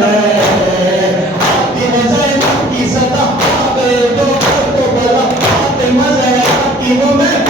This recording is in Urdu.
ہے آتی ہے زینب کی صدا آ گئے جو کر کو بلا فاطمہ زہرا کی وہ میں